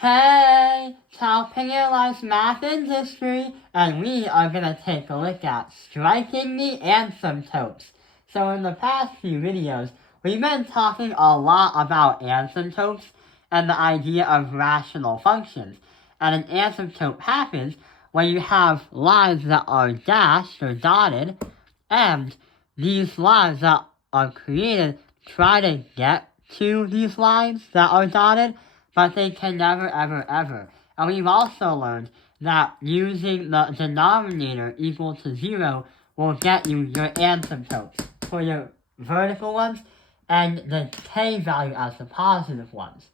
Hey, Talpingalize Math Industry, and we are going to take a look at striking the asymptotes. So in the past few videos, we've been talking a lot about asymptotes and the idea of rational functions. And an asymptote happens when you have lines that are dashed or dotted, and these lines that are created try to get to these lines that are dotted, but they can never ever. And we've also learned that using the denominator equal to 0 will get you your asymptotes for your vertical ones and the k value as the positive ones.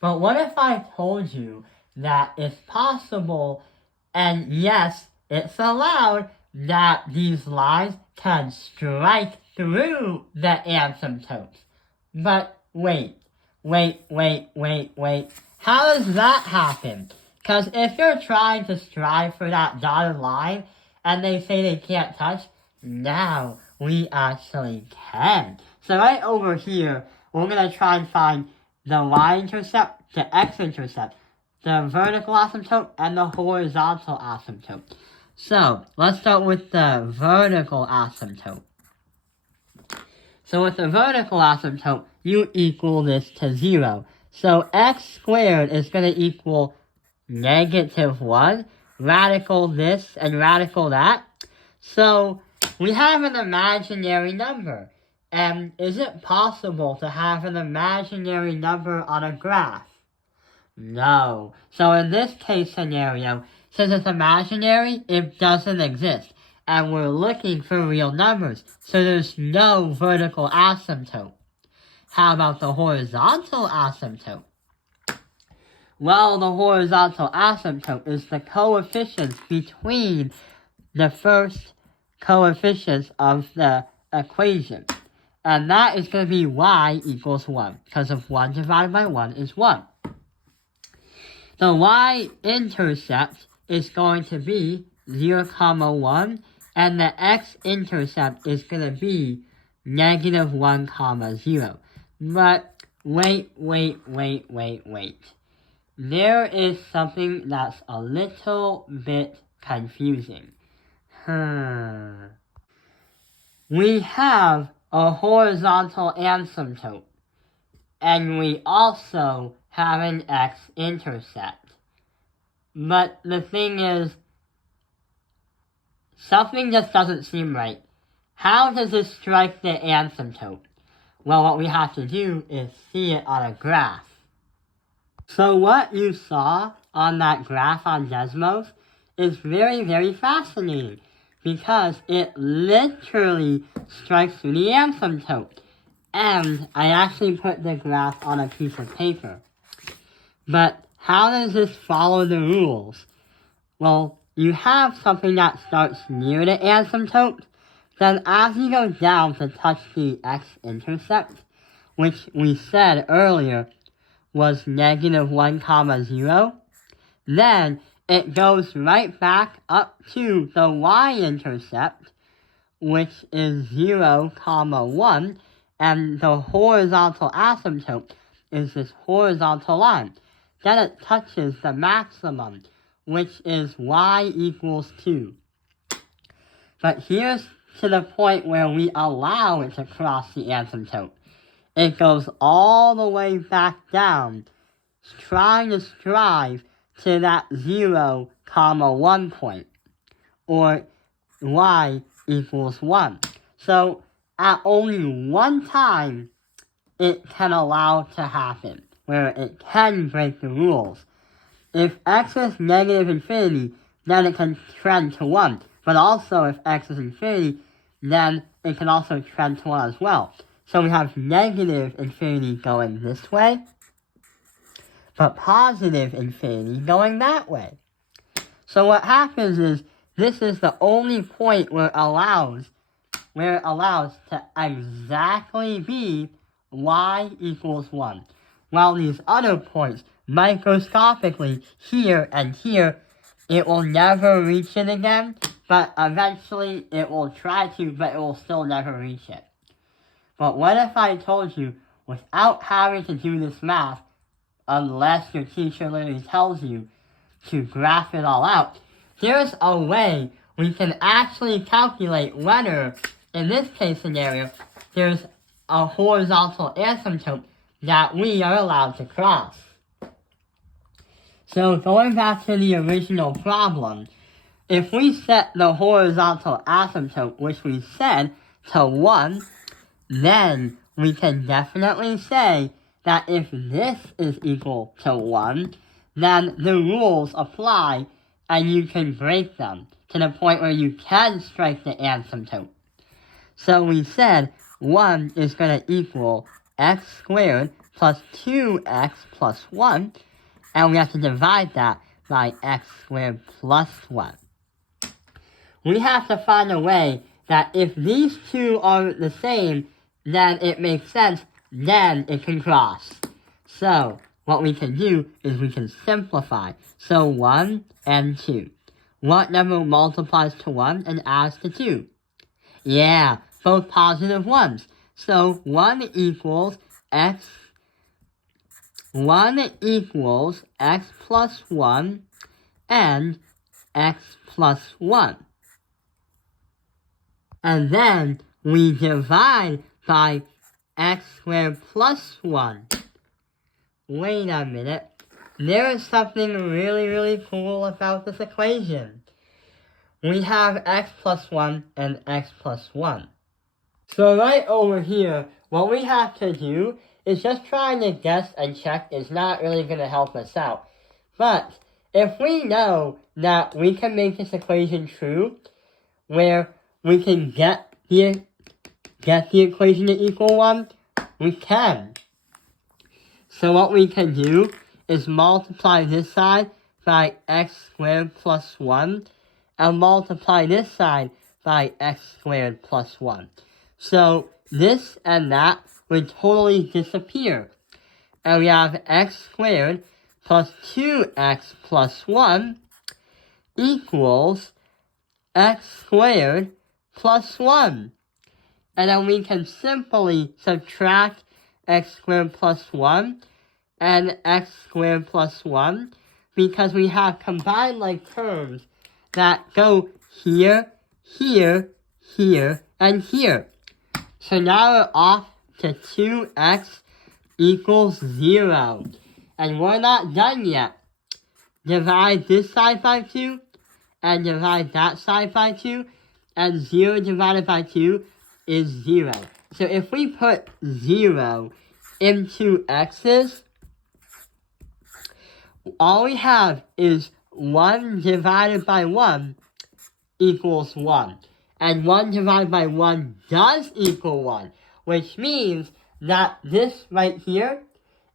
But what if I told you that it's possible, and yes, it's allowed, that these lines can strike through the asymptotes? But wait. How does that happen? Because if you're trying to strive for that dotted line, and they say they can't touch, now we actually can. So right over here, we're going to try and find the y-intercept, the x-intercept, the vertical asymptote, and the horizontal asymptote. So, let's start with the vertical asymptote. So with the vertical asymptote, you equal this to 0. So x squared is going to equal -1, radical this and radical that. So we have an imaginary number. And is it possible to have an imaginary number on a graph? No. So in this case scenario, since it's imaginary, it doesn't exist. And we're looking for real numbers, so there's no vertical asymptote. How about the horizontal asymptote? Well, the horizontal asymptote is the coefficients between the first coefficients of the equation. And that is going to be y equals 1, because of 1 divided by 1 is 1. The y-intercept is going to be 0, 1, and the x-intercept is going to be -1, 0. But wait. There is something that's a little bit confusing. We have a horizontal asymptote, and we also have an x-intercept. But the thing is, something just doesn't seem right. How does this strike the asymptote? Well, what we have to do is see it on a graph. So what you saw on that graph on Desmos is very fascinating, because it literally strikes through the asymptote. And I actually put the graph on a piece of paper. But how does this follow the rules? Well, you have something that starts near the asymptote, then as you go down to touch the x-intercept, which we said earlier was -1, 0, then it goes right back up to the y-intercept, which is 0, 1, and the horizontal asymptote is this horizontal line. Then it touches the maximum, which is y equals 2. But here's to the point where we allow it to cross the asymptote. It goes all the way back down, trying to strive to that 0, 1 point, or y equals 1. So at only one time, it can allow to happen, where it can break the rules. If x is -infinity, then it can trend to 1. But also, if x is infinity, then it can also trend to 1 as well. So we have -infinity going this way, but positive infinity going that way. So what happens is, this is the only point where it allows to exactly be y equals 1. While these other points, microscopically, here and here, it will never reach it again, but eventually it will try to, but it will still never reach it. But what if I told you, without having to do this math, unless your teacher literally tells you to graph it all out, there's a way we can actually calculate whether, in this case scenario, there's a horizontal asymptote that we are allowed to cross. So going back to the original problem, if we set the horizontal asymptote, which we said, to 1, then we can definitely say that if this is equal to 1, then the rules apply and you can break them to the point where you can strike the asymptote. So we said 1 is going to equal x squared plus 2x plus 1, and we have to divide that by x squared plus 1. We have to find a way that if these two are the same, then it makes sense, then it can cross. So what we can do is we can simplify. So 1 and 2. What number multiplies to 1 and adds to 2? Yeah, both positive ones. So 1 equals x plus 1 and x plus 1. And then we divide by x squared plus 1. Wait a minute. There is something really cool about this equation. We have x plus 1 and x plus 1. So right over here, what we have to do is just trying to guess and check is not really going to help us out. But if we know that we can make this equation true, where we can get the equation to equal 1, we can. So what we can do is multiply this side by x squared plus 1, and multiply this side by x squared plus 1. So this and that would totally disappear. And we have x squared plus 2x plus 1 equals x squared plus 1. And then we can simply subtract x squared plus 1 and x squared plus 1 because we have combined like terms that go here, here, here, and here. So now we're off to 2x equals 0. And we're not done yet. Divide this side by 2 and divide that side by 2, and 0 divided by 2 is 0. So if we put 0 into x's, all we have is 1 divided by 1 equals 1. And 1 divided by 1 does equal 1, which means that this right here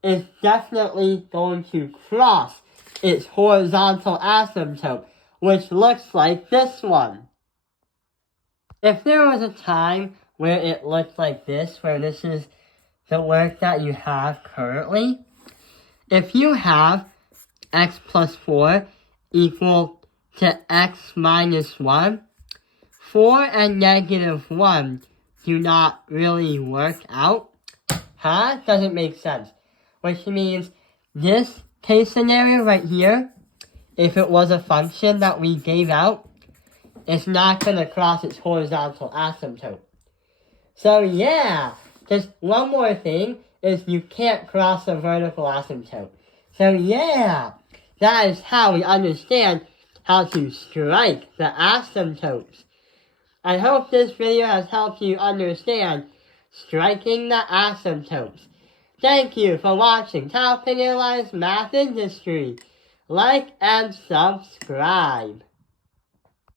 is definitely going to cross its horizontal asymptote, which looks like this one. If there was a time where it looked like this, where this is the work that you have currently, if you have x plus 4 equal to x minus 1, 4 and negative 1 do not really work out. Doesn't make sense. Which means this case scenario right here, if it was a function that we gave out, it's not going to cross its horizontal asymptote. So yeah, just one more thing is you can't cross a vertical asymptote. So yeah, that is how we understand how to strike the asymptotes. I hope this video has helped you understand striking the asymptotes. Thank you for watching Top Analyze Math Industry. Like and subscribe.